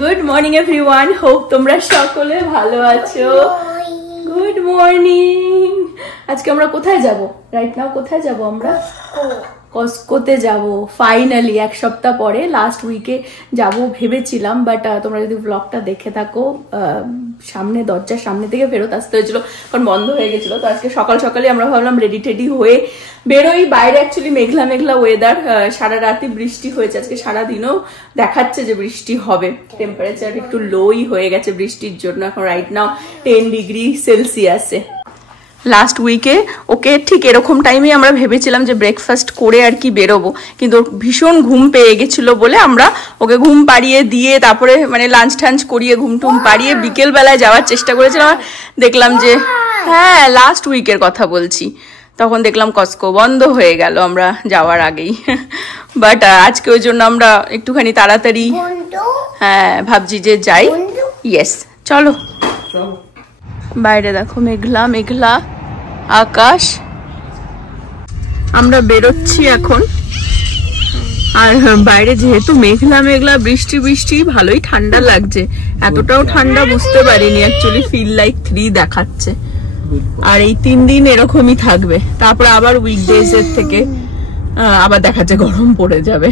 Good morning everyone, hope তোমরা সকলে ভালো আছো। Good morning. আজকে আমরা কোথায় যাব? রাইট নাও কোথায় যাব? আমরা কসকোতে যাব। ফাইনালি এক সপ্তাহ পরে লাস্ট উইকে যাব ভেবেছিলাম, বাট তোমরা যদি ব্লগটা দেখে থাকো, সামনে দরজার সামনে থেকে ফেরত আসতে হয়েছিল কারণ বন্ধ হয়ে গেছিল। তো আজকে সকাল সকালে আমরা ভাবলাম রেডি টেডি হয়ে বেরোই। বাইরে অ্যাকচুয়ালি মেঘলা মেঘলা ওয়েদার, সারা রাতই বৃষ্টি হয়েছে, আজকে সারাদিনও দেখাচ্ছে যে বৃষ্টি হবে। টেম্পারেচার একটু লোই হয়ে গেছে বৃষ্টির জন্য, এখন রাইট নাও 10 ডিগ্রি সেলসিয়াসে। লাস্ট উইকে ওকে ঠিক এরকম টাইমে আমরা ভেবেছিলাম যে ব্রেকফাস্ট করে আর কি বেরোবো, কিন্তু ওর ভীষণ ঘুম পেয়ে গেছিল বলে আমরা ওকে ঘুম পাড়িয়ে দিয়ে তারপরে মানে লাঞ্চ টাঞ্চ করিয়ে ঘুম টুম পাড়িয়ে বিকেল বেলায় যাওয়ার চেষ্টা করেছিলাম। দেখলাম যে হ্যাঁ লাস্ট উইকের কথা বলছি, তখন দেখলাম কসকো বন্ধ হয়ে গেল আমরা যাওয়ার আগেই। বাট আজকে ওই জন্য আমরা একটুখানি তাড়াতাড়ি হ্যাঁ ভাবছি যে যাই। ইয়েস চলো। বাইরে দেখো মেঘলা মেঘলা আকাশ, আমরা বেরোচ্ছি এখন। আর বাইরে যেহেতু মেঘলা মেঘলা বৃষ্টি বৃষ্টি ভালোই ঠান্ডা লাগছে, এতটাও ঠান্ডা বুঝতে পারিনি, অ্যাকচুয়ালি ফিল লাইক 3 দেখাচ্ছে। আর এই 3 দিন এরকমই থাকবে, তারপরে আবার উইকডেজ এর থেকে আবার দেখাচ্ছে গরম পড়ে যাবে।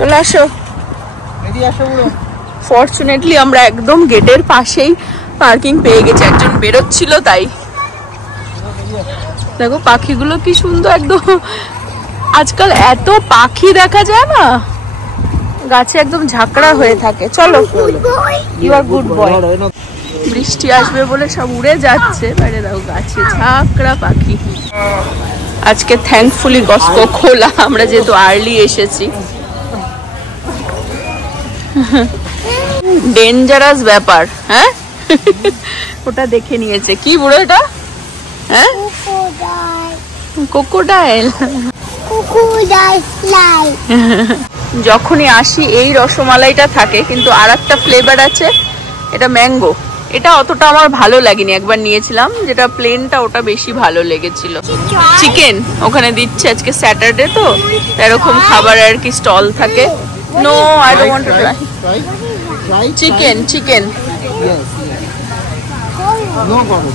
চলে আসো। ফরচুনেটলি আমরা একদম গেটের পাশেই পার্কিং পেয়ে গেছি, একজন বেরোচ্ছিল তাই। দেখো পাখিগুলো কি সুন্দর, একদম আজকাল এত পাখি দেখা যায় না, গাছে একদম ঝাঁকড়া হয়ে থাকে। চলো, ইউ আর গুড বয়। বৃষ্টি আসবে বলে সব উড়ে যাচ্ছে, বাইরে দেখো গাছে ঝাঁকড়া পাখি। আজকে থ্যাঙ্কফুলি কসকো খোলা, আমরা যেহেতু আর্লি এসেছি। ডেঞ্জারাস ব্যাপার। হ্যাঁ ওটা দেখে নিয়েছে কি বুড়ো এটা? হ্যাঁ ক্রোকোডাইল। যখনই আসি এই রসমালাইটা থাকে, কিন্তু আর একটা ফ্লেভার আছে, এটা ম্যাঙ্গো। এটা অতটা আমার ভালো লাগেনি, একবার নিয়েছিলাম যেটা প্লেনটা, ওটা বেশি ভালো লেগেছিল। চিকেন ওখানে দিচ্ছে, আজকে স্যাটারডে তো এরকম খাবার আর কি স্টল থাকে। No, I don't want to try. Chicken. Yes. No problem.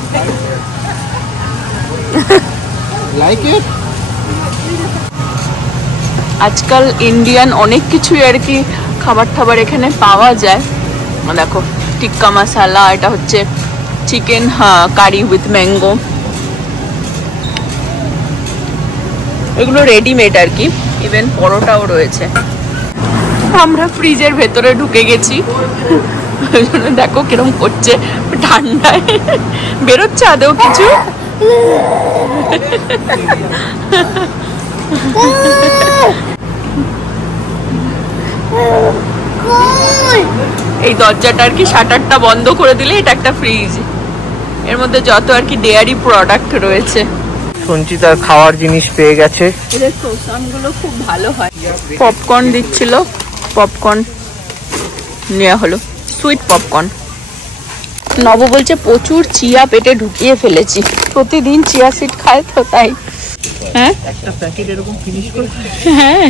Like it? আজকাল ইন্ডিয়ান অনেক কিছুই আর কি খাবার টাবার এখানে পাওয়া যায়। দেখো টিক্কা মশালা, এটা হচ্ছে চিকেন কারি উইথ ম্যাঙ্গো, এগুলো রেডিমেড আর কি, ইভেন পরোটাও রয়েছে। আমরা ফ্রিজের ভেতরে ঢুকে গেছি, দেখো কিরম করছে ঠান্ডায়, বেরোচ্ছে আদেও কিছু। এই দরজাটা আর কি শাটারটা বন্ধ করে দিলে, এটা একটা ফ্রিজ, এর মধ্যে যত আর কি ডেয়ারি প্রোডাক্ট রয়েছে। শুনছি তার খাওয়ার জিনিস পেয়ে গেছে। এদের ক্রোসান গুলো খুব ভালো হয়। পপকর্ন দিচ্ছিল, পপকর্ন নেওয়া হলো, সুইট পপকর্ন। নব বলছে প্রচুর চিয়া পেটে ঢুকিয়ে ফেলেছি, প্রতিদিন চিয়া সিড খায় তো তাই। হ্যাঁ একটা প্যাকেট এরকম ফিনিশ করে, হ্যাঁ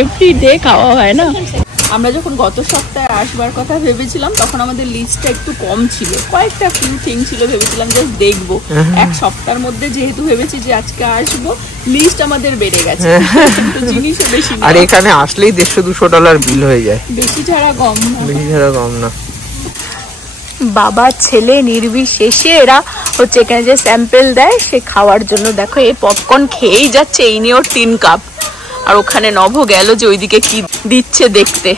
এভরিডে খাওয়া হয় না। আমরা যখন গত সপ্তাহে আসবার কথা ভেবেছিলাম, তখন আমাদের লিস্টটা একটু কম ছিল, কয়েকটা ফিউ থিং ছিল, ভেবেছিলাম জাস্ট দেখবো। এক সপ্তাহের মধ্যে যেহেতু ভেবেছি যে আজকে আসবো, লিস্ট আমাদের বেড়ে গেছে, জিনিসও বেশি। আর এখানে আসলেই $150-200 বিল হয়ে যায়, বেশি ছাড়া কম না। বাবা ছেলে নির্বিশেষে এরা হচ্ছে এখানে যে স্যাম্পেল দেয় সে খাওয়ার জন্য। দেখো এই পপকর্ন খেয়েই যাচ্ছে, এই নিয়ে ওর 3 কাপ। আর ওখানে নভ গেল যে ওইদিকে কি দিচ্ছে দেখতে,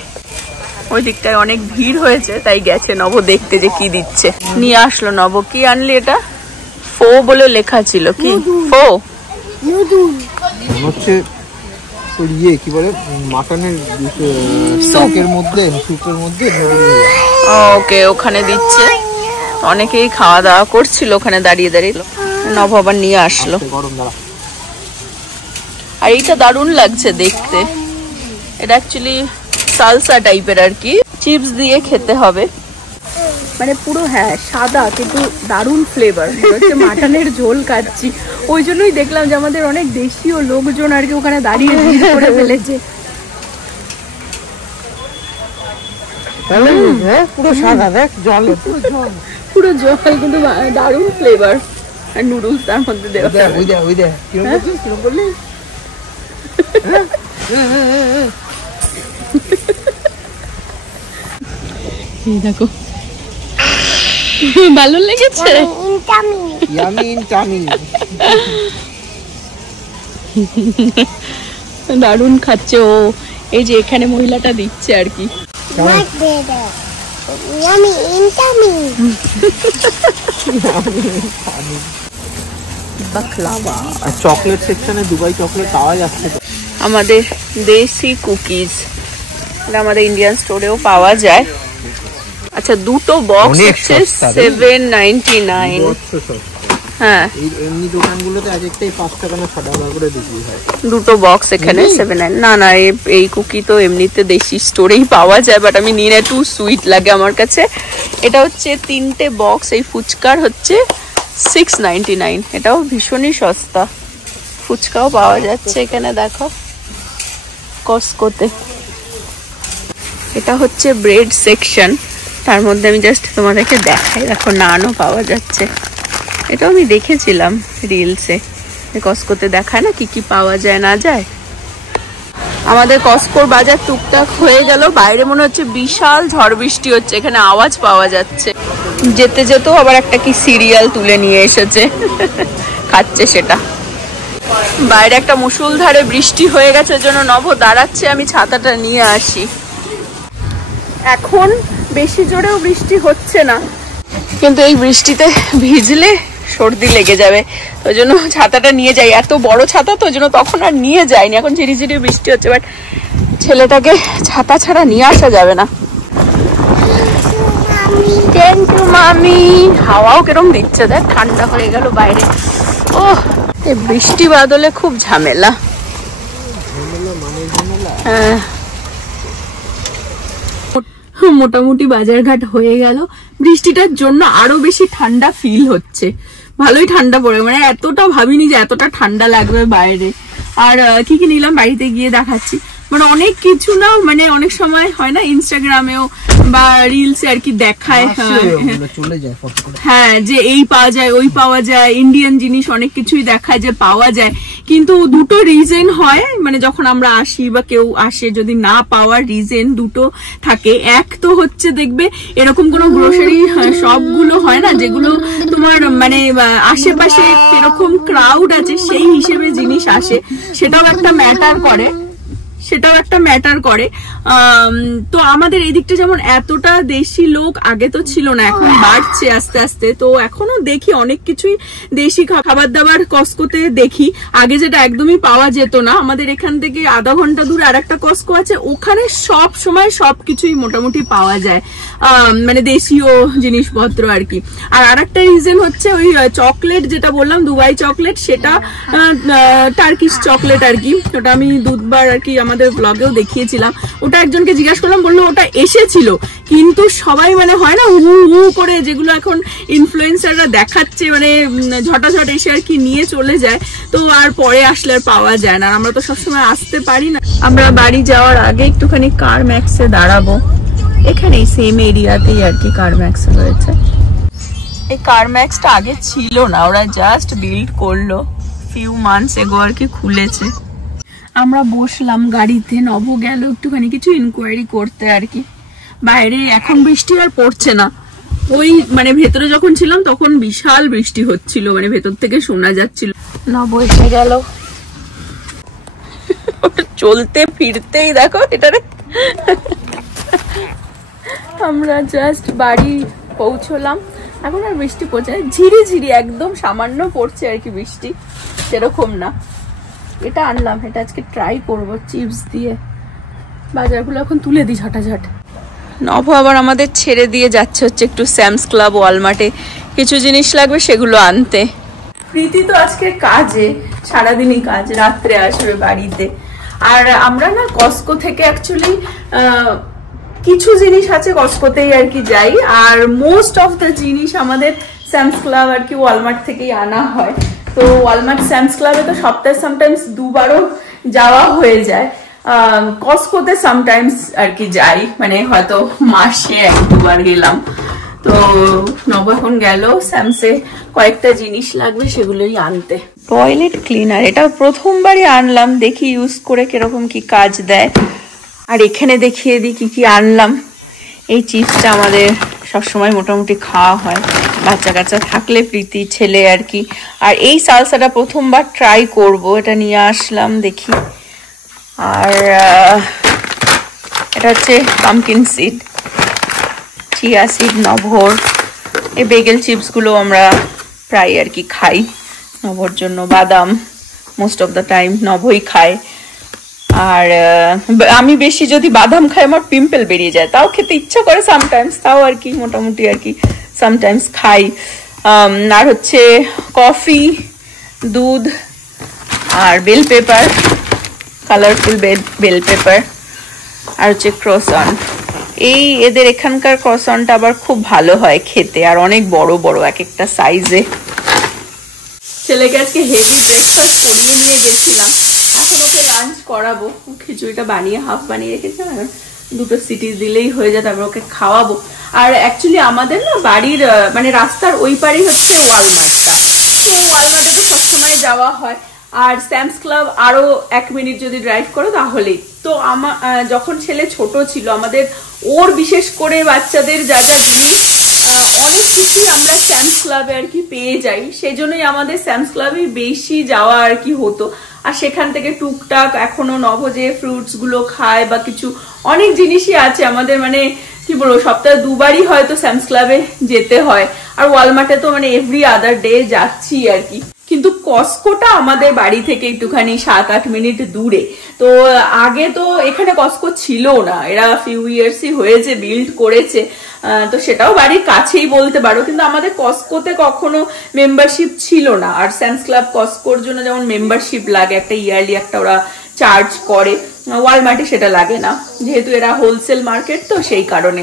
ওই দিকটায় অনেক ভিড় হয়েছে তাই গেছে নভ দেখতে যে কি দিচ্ছে। নিয়ে আসলো নভ। কি আনলি এটা? ফো বলে লেখা ছিল। কি ফো? হচ্ছে ওই কি বলে মাটনের স্টকের মধ্যে স্যুপের মধ্যে। ওকে, ওখানে দিচ্ছে। অনেকেই খাওয়া দাওয়া করছিল ওখানে দাঁড়িয়ে দাঁড়িয়ে। নভ আবার নিয়ে আসলো। আর এইটা দারুণ লাগছে দেখতে। এটা অ্যাকচুয়ালি সালসা টাইপের আর কি, চিপস দিয়ে খেতে হবে। মানে পুরো হ্যাঁ সাদা, কিন্তু দারুণ ফ্লেভার। হচ্ছে মাটনের ঝোল খাচ্ছি, ওই জন্যই দেখলাম যে আমাদের অনেক দেশীয় লোকজন আর কি ওখানে দাঁড়িয়ে ভিড় করে ফেলেছে। পুরো সাদা, দেখ জল, পুরো জল, কিন্তু দারুণ ফ্লেভার। আর নুডলস তার মধ্যে দেওয়া। কিরকম বললি? দেখো ভালো লেগেছে। দারুণ খাচ্ছে ও। এই যে এখানে মহিলাটা দিচ্ছে আর কি। চকলেট সেকশনে দুবাই চকলেট পাওয়া যাচ্ছে। আমাদের দেশি কুকিজ, এটা আমাদের ইন্ডিয়ান স্টোরেও পাওয়া যায়। আচ্ছা, দুটো বক্স হচ্ছে 7.99। হ্যাঁ, এমনি দোকানগুলোতে এক একটাই 5 টাকা না 6 টাকা করে বিক্রি হয়। দুটো বক্স এখানে 7.99। না না, এই কুকি তো এমনিতে দেশি স্টোরেই পাওয়া যায়, বাট আমি নিয়ে একটু সুইট লাগে আমার কাছে। এটা হচ্ছে 3টে বক্স। এই ফুচকার হচ্ছে 6.99। এটাও ভীষণই সস্তা। ফুচকাও পাওয়া যাচ্ছে এখানে, দেখো কস্কোতে। এটা হচ্ছে ব্রেড সেকশন, তার মধ্যে আমি জাস্ট তোমাদেরকে দেখাই। দেখো নানও পাওয়া যাচ্ছে। এটাও আমি দেখেছিলাম রিলসে, কস্কোতে দেখায় না কি কি পাওয়া যায় না যায়। আমাদের কস্কোর বাজার টুকটাক হয়ে গেল। বাইরে মনে হচ্ছে বিশাল ঝড় বৃষ্টি হচ্ছে, এখানে আওয়াজ পাওয়া যাচ্ছে। যেতে যেতেও আবার একটা কি সিরিয়াল তুলে নিয়ে এসেছে, খাচ্ছে সেটা। বাইরে একটা মুষলধারে বৃষ্টি হয়ে গেছে, ওই জন্য নভ দাঁড়াচ্ছে, আমি ছাতাটা নিয়ে আসি। এখন বেশি জোরেও বৃষ্টি হচ্ছে না, কিন্তু এই বৃষ্টিতে ভিজলে সর্দি লেগে যাবে, ওই জন্য ছাতাটা নিয়ে যাই। এত বড় ছাতা তো, ওই জন্য তখন আর নিয়ে যাইনি। এখন ঝিরিঝিরি বৃষ্টি হচ্ছে, বাট ছেলেটাকে ছাতা ছাড়া নিয়ে আসা যাবে না। মামি, হাওয়াও কেরম দিচ্ছে, দেখ ঠান্ডা হয়ে গেল বাইরে। ও, এই বৃষ্টি বাদলে খুব ঝামেলা। হ্যাঁ, মোটামুটি বাজারঘাট হয়ে গেল। বৃষ্টিটার জন্য আরো বেশি ঠান্ডা ফিল হচ্ছে। ভালোই ঠান্ডা পড়ে, মানে এতটা ভাবিনি যে এতটা ঠান্ডা লাগবে বাইরে। আর কি কি নিলাম বাড়িতে গিয়ে দেখাচ্ছি। মানে অনেক কিছু না, মানে অনেক সময় হয় না ইনস্টাগ্রামেও বা রিলসে আর কি দেখায়, হ্যাঁ যে এই পাওয়া যায় ওই পাওয়া যায়, ইন্ডিয়ান জিনিস অনেক কিছুই দেখায় যে পাওয়া যায়। কিন্তু দুটো রিজন হয়, মানে যখন আমরা আসি বা কেউ আসে, যদি না পাওয়ার রিজন দুটো থাকে। এক তো হচ্ছে দেখবে এরকম কোনো গ্রোসারি শপগুলো হয় না যেগুলো তোমার মানে আশেপাশে কিরকম ক্রাউড আছে সেই হিসেবে জিনিস আসে, সেটাও একটা ম্যাটার করে। তো আমাদের এই দিকটা যেমন এতটা দেশি লোক আগে তো ছিল না, এখন বাড়ছে আস্তে আস্তে। তো এখনো দেখি অনেক কিছুই দেশি খাবার দাবার কস্কোতে দেখি। আগে যেটা একদমই পাওয়া যেত না, আমাদের এখান থেকে আধা ঘন্টা দূরে আর একটা কস্কো আছে, ওখানে সব সময় সবকিছুই মোটামুটি পাওয়া যায়, মানে দেশীয় জিনিসপত্র আর কি। আর আরেকটা রিজন হচ্ছে ওই চকলেট যেটা বললাম, দুবাই চকলেট, সেটা টার্কিশ চকলেট আর কি। ওটা আমি দুধবার আর কি আমাদের ব্লগেও দেখিয়েছিলাম। ওটা একজনকে জিজ্ঞাসা করলাম, বললো ওটা এসেছিল, কিন্তু সবাই মানে হয় না হু করে যেগুলো এখন ইনফ্লুয়েন্সাররা দেখাচ্ছে, মানে ঝটাঝট এসে আর কি নিয়ে চলে যায়। তো আর পরে আসলে আর পাওয়া যায় না। আমরা তো সবসময় আসতে পারি না। আমরা বাড়ি যাওয়ার আগে একটুখানি কার ম্যাক্সে দাঁড়াবো, এখানেই সেম এরিয়াতেই আর কি কার ম্যাক্স রয়েছে। এই কার ম্যাক্সটা আগে ছিল না, ওরা জাস্ট বিল্ড করলো ফিউ মান্থস এগো আর কি খুলেছে। আমরা বসলাম গাড়িতে, নব গেল একটুখানি কিছু ইনকোয়ারি করতে আর কি বাইরে। এখন বৃষ্টি আর পড়ছে না, ওই মানে ভেতরে যখন ছিলাম তখন বিশাল বৃষ্টি হচ্ছিল, মানে ভেতর থেকে শোনা যাচ্ছিল। নব এসে গেল, চলতে ফিরতেই দেখো এটারে। আমরা জাস্ট বাড়ি পৌঁছলাম, এখন আর বৃষ্টি পড়ছে না, ঝিরি ঝিরি একদম সামান্য পড়ছে আর কি বৃষ্টি, সেরকম না। এটা আনলাম, এটা আজকে ট্রাই করব চিপস দিয়ে। বাজারগুলো এখন তুলে দিই ঝটাঝট। নভ আবার আমাদের ছেড়ে দিয়ে যাচ্ছে হচ্ছে একটু স্যামস ক্লাব ওয়ালমার্টে, কিছু জিনিস লাগবে সেগুলো আনতে। প্রীতি তো আজকে কাজে, সারাদিনই কাজ, রাত্রে আসবে বাড়িতে। আর আমরা না কস্কো থেকে অ্যাকচুয়ালি কিছু জিনিস আছে কস্কোতেই আর কি যাই, আর মোস্ট অফ দ্য জিনিস আমাদের স্যামস ক্লাব আর কি ওয়ালমার্ট থেকেই আনা হয়। তো ওয়ালমার্ট স্যামস ক্লাবে তো সপ্তাহে সামটাইমস দুবারও যাওয়া হয়ে যায়। কস্কোতে সামটাইমস আর কি যাই, মানে হয়তো মাসে 1-2 বার গেলাম। তো নব এখন গেল স্যামসে কয়েকটা জিনিস লাগবে সেগুলোই আনতে। টয়লেট ক্লিনার, এটা প্রথমবারই আনলাম, দেখি ইউজ করে কিরকম কি কাজ দেয়। আর এখানে দেখিয়ে দিই কি কি আনলাম। এই চিপসটা আমাদের সবসময় মোটামুটি খাওয়া হয়, বাচ্চা কাচ্চা থাকলে, প্রীতি ছেলে আর কি। আর এই সালসাটা প্রথমবার ট্রাই করব, এটা নিয়ে আসলাম, দেখি। আর এটা হচ্ছে পামকিন সিড, চিয়া সিড, নভর। এই বেগেল চিপসগুলো আমরা প্রায় আর কি খাই নভর জন্য। বাদাম মোস্ট অফ দ্য টাইম নভই খায়। আর আমি বেশি যদি বাদাম খাই আমার পিম্পল বেরিয়ে যায়, তাও খেতে ইচ্ছা করে সামটাইমস, তাও আর কি মোটামুটি আর কি সামটাইমস খাই। আর হচ্ছে কফি, দুধ, আর bell pepper, colourful bell pepper, আর হচ্ছে ক্রসন। এই এদের এখানকার ক্রসনটা আবার খুব ভালো হয় খেতে, আর অনেক বড় বড় এক একটা সাইজে। ছেলেকে আজকে হেভি ব্রেকফাস্ট করিয়ে নিয়ে গেছিলাম, এখন ওকে লাঞ্চ করাবো। খিচুড়িটা বানিয়ে হাফ বানিয়ে রেখেছিলাম, 2 সিটি দিলেই হয়ে যায়, তারপর ওকে খাওয়াবো। আর অ্যাকচুয়ালি আমাদের না বাড়ির মানে রাস্তার ওই পারেই হচ্ছে ওয়ালমার্টটা, তো ওয়ালমার্টে তো সবসময় যাওয়া হয়। আর স্যামস ক্লাব আরো 1 মিনিট যদি ড্রাইভ করো তাহলেই। তো আমার যখন ছেলে ছোট ছিল আমাদের, ওর বিশেষ করে বাচ্চাদের যা যা জিনিস অনেক কিছু আমরা স্যামস ক্লাবে আর কি পেয়ে যাই, সেই জন্যই আমাদের স্যামস ক্লাবে বেশি যাওয়া আর কি হতো। আর সেখান থেকে টুকটাক এখনো নভ যে ফ্রুটস গুলো খায় বা কিছু অনেক জিনিসই আছে আমাদের, মানে কি বলবো, সপ্তাহে 2বারই হয়তো স্যামস ক্লাবে যেতে হয়। আর ওয়ালমার্টে তো মানে এভরি আদার ডে যাচ্ছি আর কি। কিন্তু কস্কোটা আমাদের বাড়ি থেকে একটুখানি 7-8 মিনিট দূরে। তো আগে তো এখানে কস্কো ছিল না, এরা ফিউ ইয়ার্সই হয়েছে বিল্ড করেছে, তো সেটাও বাড়ির কাছেই বলতে পারো। কিন্তু আমাদের কস্কোতে কখনো মেম্বারশিপ ছিল না। আর স্যামস ক্লাব কস্কোর জন্য যেমন মেম্বারশিপ লাগে, একটা ইয়ারলি একটা ওরা চার্জ করে, ওয়ালমার্টে সেটা লাগে না, যেহেতু এরা হোলসেল মার্কেট, তো সেই কারণে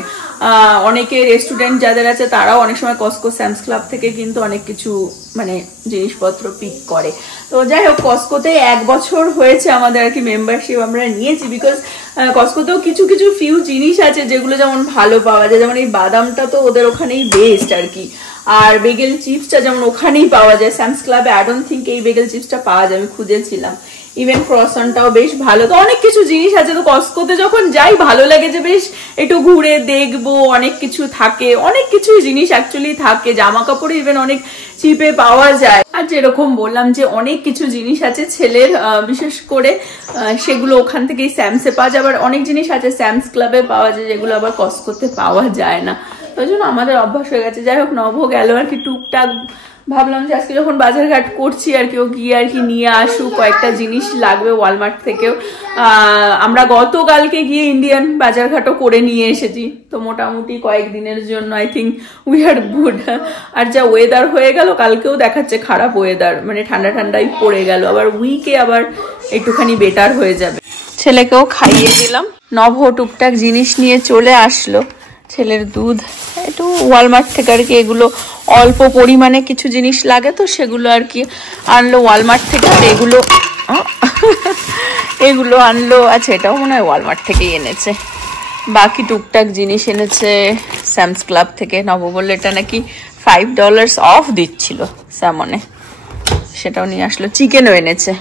অনেকে রেস্টুরেন্ট যাদের আছে তারাও অনেক সময় কস্কো স্যামস ক্লাব থেকে কিন্তু অনেক কিছু মানে জিনিসপত্র পিক করে। তো যাই হোক, কস্কোতে 1 বছর হয়েছে আমাদের আর কি মেম্বারশিপ আমরা নিয়েছি, বিকজ কস্কোতেও কিছু কিছু ফিউ জিনিস আছে যেগুলো যেমন ভালো পাওয়া যায়, যেমন এই বাদামটা তো ওদের ওখানেই বেস্ট আর কি। আর বেগেল চিপসটা যেমন ওখানেই পাওয়া যায়, স্যামস ক্লাবে আই ডোন্ট থিঙ্ক এই বেগেল চিপসটা পাওয়া যায়, আমি খুঁজেছিলাম। ইভেন ক্রসনটাও বেশ ভালো। তো অনেক কিছু জিনিস আছে, তো কস্কোতে যখন যাই ভালো লাগে যে বেশ একটু ঘুরে দেখবো, অনেক কিছু থাকে, অনেক কিছু জিনিস অ্যাকচুয়ালি থাকে, জামা কাপড় ইভেন অনেক চিপে পাওয়া যায়। আর যেরকম বললাম যে অনেক কিছু জিনিস আছে ছেলের, বিশেষ করে সেগুলো ওখান থেকেই স্যামসে পাওয়া যায়। আবার অনেক জিনিস আছে স্যামস ক্লাবে পাওয়া যায় যেগুলো আবার কস্কোতে পাওয়া যায় না, ওই জন্য আমাদের অভ্যাস হয়ে গেছে। যাই হোক, নভ গেল আর কি টুকটাক, ভাবলাম যে আজকে যখন বাজারঘাট করছি আর কি ও গিয়ে আর কি নিয়ে আসুক, কয়েকটা জিনিস লাগবে ওয়ালমার্ট থেকেও। আমরা গতকালকে গিয়ে ইন্ডিয়ান বাজারঘাটও করে নিয়ে এসেছি, তো মোটামুটি কয়েকদিনের জন্য I think we are good. আর যা ওয়েদার হয়ে গেল, কালকেও দেখাচ্ছে খারাপ ওয়েদার, মানে ঠান্ডা ঠান্ডাই পড়ে গেল, আবার উইকে আবার একটুখানি বেটার হয়ে যাবে। ছেলেকেও খাইয়ে দিলাম, নভ টুকটাক জিনিস নিয়ে চলে আসলো। ছেলের দুধ, একটু ওয়ালমার্ট থেকে আর কি এগুলো অল্প পরিমাণে কিছু জিনিস লাগে, তো সেগুলো আর কি আনলো ওয়ালমার্ট থেকে। আর এগুলো আনলো, আচ্ছা এটাও মনে হয় ওয়ালমার্ট থেকেই এনেছে। বাকি টুকটাক জিনিস এনেছে স্যামস ক্লাব থেকে। নব বললো এটা নাকি $5 অফ দিচ্ছিল স্যামনে, সেটাও নিয়ে আসলো। চিকেনও এনেছে,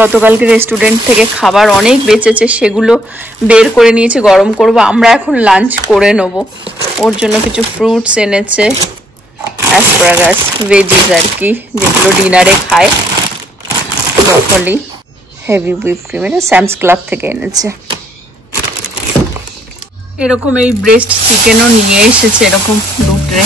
গতকালকে রেস্টুরেন্ট থেকে খাবার অনেক বেঁচেছে, সেগুলো বের করে নিয়েছে, গরম করব। আমরা এখন লাঞ্চ করে নেব। ওর জন্য কিছু ফ্রুটস এনেছে, অ্যাসপারাগাস, ভেজিস আর কি, যেগুলো ডিনারে খায়, ব্রকলি, হেভি হুইপ ক্রিম, এটা স্যামস ক্লাব থেকে এনেছে। এরকম এই ব্রেস্ট চিকেনও নিয়ে এসেছে, এরকম 2 ট্রে।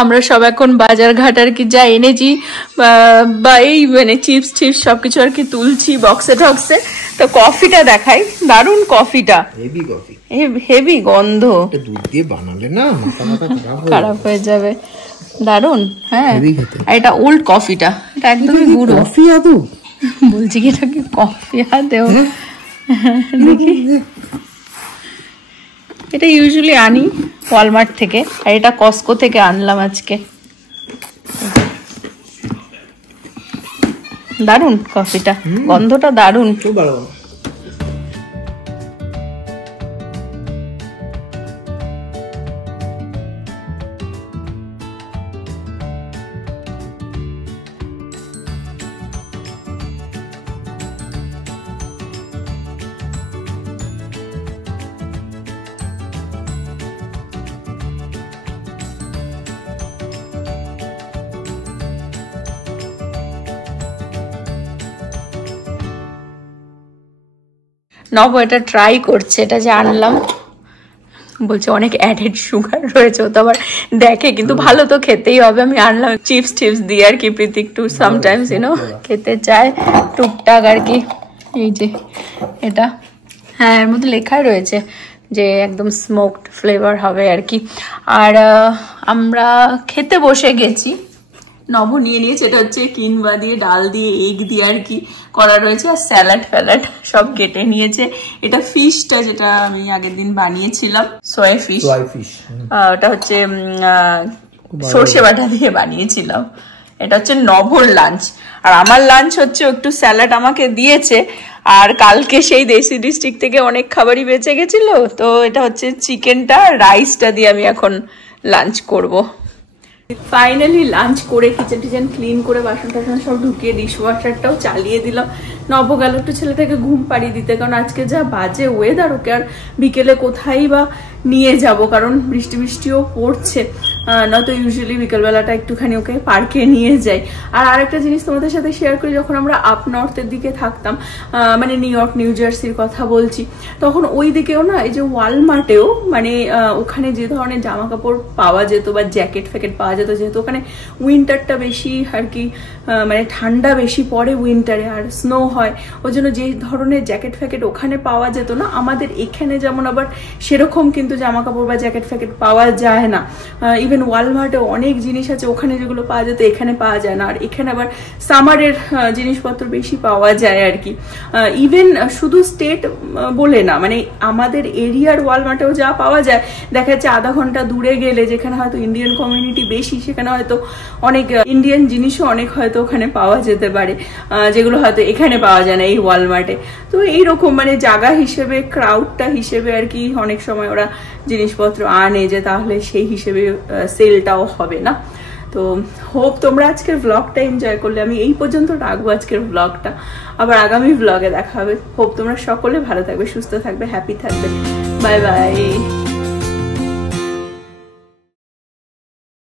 আমরা সব এখন বাজার ঘাট আর কি যা এনেছি বা এই মানে চিপস টিপস সবকিছু আর কি তুলছি বক্সে ঠক্সে। তো কফিটা দেখাই, দারুন কফিটা, হেভি কফি, হেভি গন্ধ, দুধ দিয়ে বানালে না মাথা খারাপ হয়ে যাবে। দারুন। হ্যাঁ, আর এটা ওল্ড কফিটা, এটা একদমই গুঁড়ো কফি। আদৌ বলছি কি এটা কি কফি আদেও? দেখি, এটা ইউজুয়ালি আনি ওয়ালমার্ট থেকে, আর এটা কস্কো থেকে আনলাম আজকে। দারুন কফিটা, গন্ধটা দারুন। খুব ভালো। নব এটা ট্রাই করছে, এটা যে আনলাম, বলছে অনেক অ্যাডেড সুগার রয়েছে, ও তো আবার দেখে, কিন্তু ভালো তো খেতেই হবে। আমি আনলাম চিপস টিপস দিয়ে আর কি, প্রীতিক টু সামটাইমস ইউনো খেতে চায় টুকটাক আর কি। এই যে এটা, হ্যাঁ এর মধ্যে লেখাই রয়েছে যে একদম স্মোকড ফ্লেভার হবে আর কি। আর আমরা খেতে বসে গেছি, নব নিয়ে নিয়েছে, এটা হচ্ছে কিনবা দিয়ে, ডাল দিয়ে, এগ দিয়ে আর কি করা রয়েছে, আর স্যালাড ফ্যালাড সব কেটে নিয়েছে। এটা ফিশটা যেটা আমি আগের দিন বানিয়েছিলাম, সোয়া ফিশ, ওটা হচ্ছে সর্ষে বাটা দিয়ে বানিয়েছিলাম। এটা হচ্ছে নভর লাঞ্চ, আর আমার লাঞ্চ হচ্ছে একটু স্যালাড আমাকে দিয়েছে, আর কালকে সেই দেশি ডিস্ট্রিক্ট থেকে অনেক খাবারই বেঁচে গেছিল, তো এটা হচ্ছে চিকেনটা, রাইসটা দিয়ে আমি এখন লাঞ্চ করব। ফাইনালি লাঞ্চ করে কিচেন টিচেন ক্লিন করে বাসন টাসন সব ঢুকিয়ে ডিশ ওয়াশারটাও চালিয়ে দিলাম। নব গেল একটু ছেলেটাকে ঘুম পাড়িয়ে দিতে, কারণ আজকে যা বাজে ওয়েদার, ওকে আর বিকেলে কোথায় বা নিয়ে যাব, কারণ বৃষ্টি বৃষ্টিও পড়ছে, নয়তো ইউজুয়ালি বিকেলবেলাটা একটুখানি ওকে পার্কে নিয়ে যাই। আর আরেকটা জিনিস তোমাদের সাথে শেয়ার করি, যখন আমরা আপ নর্থের দিকে থাকতাম, মানে নিউ ইয়র্ক নিউ জার্সির কথা বলছি, তখন ওই দিকেও না এই যে ওয়ালমার্টেও মানে ওখানে যে ধরনের জামা কাপড় পাওয়া যেত বা জ্যাকেট ফ্যাকেট পাওয়া যেত, যেহেতু ওখানে উইন্টারটা বেশি আর কি, মানে ঠান্ডা বেশি পড়ে উইন্টারে আর স্নো হয়, ওই জন্য যে ধরনের জ্যাকেট ফ্যাকেট ওখানে পাওয়া যেত না, আমাদের এখানে যেমন আবার সেরকম কিন্তু জামা কাপড় বা জ্যাকেট ফ্যাকেট পাওয়া যায় না। ইভেন ওয়ালমার্টে অনেক জিনিস আছে ওখানে যেগুলো পাওয়া যেত এখানে পাওয়া যায় না, আর এখানে আবার সামারের জিনিসপত্র বেশি পাওয়া যায় আর কি। ইভেন শুধু স্টেট বলে না, মানে আমাদের এরিয়ার ওয়ালমার্টেও যা পাওয়া যায়, দেখা যাচ্ছে আধা ঘন্টা দূরে গেলে যেখানে হয়তো ইন্ডিয়ান কমিউনিটি বেশি, সেখানে হয়তো অনেক ইন্ডিয়ান জিনিসও অনেক হয়তো ওখানে পাওয়া যেতে পারে, যেগুলো হয়তো এখানে পাওয়া যায় না এই ওয়ালমার্টে। তো এইরকম মানে জায়গা হিসেবে, ক্রাউডটা হিসেবে আর কি অনেক সময় ওরা জিনিসপত্র আনে, যে তাহলে সেই হিসেবে সেলটাও হবে না। তো হোপ তোমরা আজকের ব্লগটা এনজয় করলে। আমি এই পর্যন্ত রাখবো আজকের ব্লগটা, আবার আগামী ব্লগে দেখা হবে। হোপ তোমরা সকলে ভালো থাকবে, সুস্থ থাকবে, হ্যাপি থাকবে। Bye bye.